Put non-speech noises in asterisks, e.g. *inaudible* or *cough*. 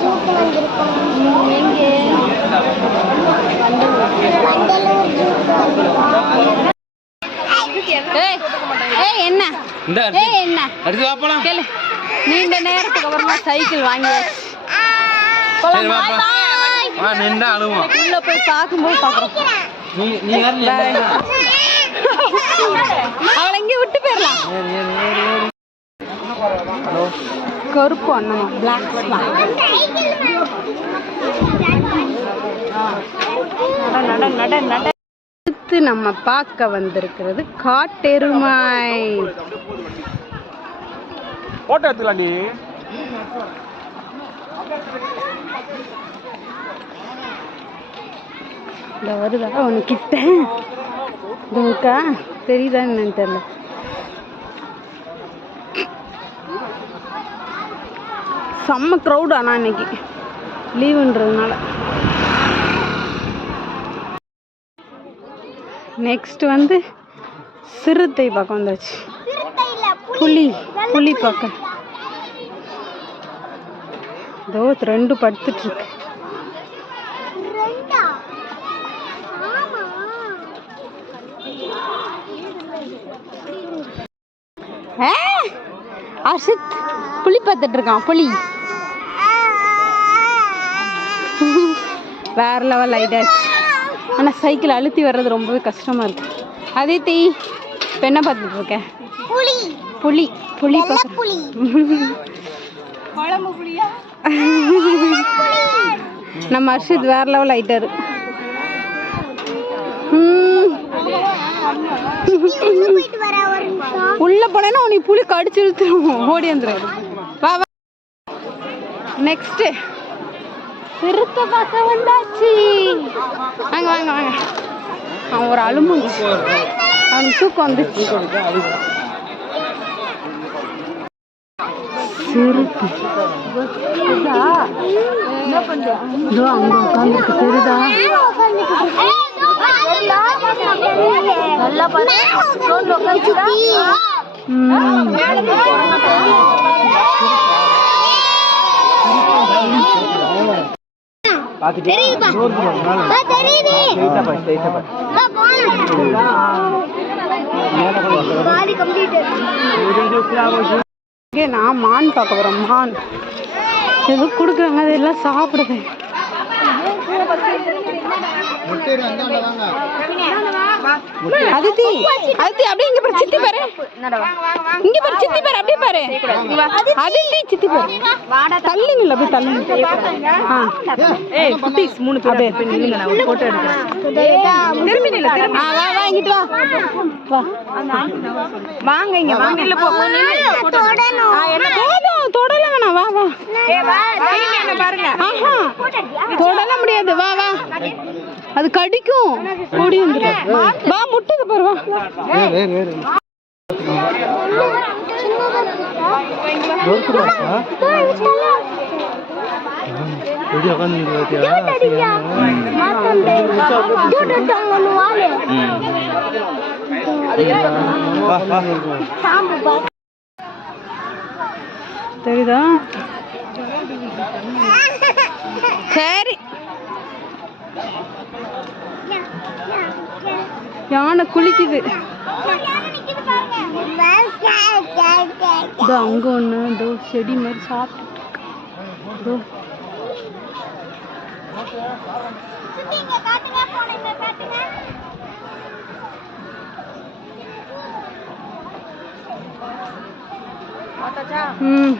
பார்க்க வந்திருக்கோம். எங்கே? வண்டலூர் ஜூக்கு வந்திருக்கோம். ஏய் ஏய் என்ன? இந்த ஏய் என்ன? அடுத்து வா போலாம். கேளு. நீண்ட நேரத்துக்கு அப்புறமா சைக்கிள் வாங்கியாச்சு. போலாம். வா அழுவோம். உள்ள போய் பார்க்கும்போது பார்க்குறோம் நீ நீ யாரு? நீ Bye. என்ன? அவளை இங்கே விட்டு போயிடலாம். கருப்பு அண்ணன் பிளாக் நட நட நட நட அடுத்து நம்ம பார்க்க வந்திருக்கிறது காட்டெருமாய் போட்டோ எடுத்துக்கலாம் நீ. இந்த வருதா? ஒன்று கிட்ட இந்த இருக்கா? தெரியுதா என்னன்னு தெரியல. செம்ம க்ரௌட் ஆனால் இன்னைக்கு. லீவுன்றதுனால நெக்ஸ்ட் வந்து சிறுத்தை பார்க்க வந்தாச்சு. புலி புலி பார்க்க இதோ ரெண்டு? ஆ! அர்ஷித். புலி பார்த்துட்டு இருக்கான் புலி. வேற லெவல் ஆயிட்டாச்சு ஆனால் சைக்கிள் அழுத்தி வர்றது ரொம்பவே கஷ்டமா இருக்கு. அதே தீ இப்போ என்ன பார்த்துட்டு இருக்க? புலி. புலி புலி வெள்ளை பார்க்க. புலி. நம்ம அர்ஷித் வேற லெவல் ஆயிட்டாரு. உள்ள போனேன்னா உனக்கு புலி கடிச்சு இழுத்துரும். ஓடி வந்துடும் நெக்ஸ்ட் சிறுத்தை பார்க்க வந்தாச்சு வாங்க வாங்க வாங்க அவன் ஒரு அலும்பு அவனுக்கு தூக்கம் வந்துச்சு சிறுத்தை இதோ அங்க உட்காந்துருக்கு தெரியுதா நல்லா ம். பாதி கம்ப்ளீட் இங்கே நான் மான் பார்க்க போகிறேன் மான். எது கொடுக்குறாங்க அதெல்லாம் சாப்பிடுது. அதித்தி அதித்தி அப்படியே இங்க பாரு சித்தி பாரு. இங்க பாரு சித்தி பாரு அப்படியே பாரு. அதித்தி சித்தி பாரு. தள்ளிங்கல்ல அப்படியே தள்ளுங்க. ஆ. ஏய் குட்டீஸ் மூணு பேர் அப்படியே. நில்லுங்க நான் ஒரு போட்டோ எடுக்கிறேன். திரும்பி நில்லு ஆ வா வா இங்கிட்டு வா. வா. வாங்க இங்க வாங்க. இல்ல போ போதும் தொடல வேணாம் வா வா. ஆஹா. தொடல முடியாது. வா வா. அது கடிக்கும். ஓடி வந்துரு வா முட்டுது பாரு வா. தெரியுதா? *laughs* சரி. யானை குளிக்குது. இதோ அங்க ஒண்ணு. இதோ செடி மாதிரி சாப்பிட்டு இதோ. ம்.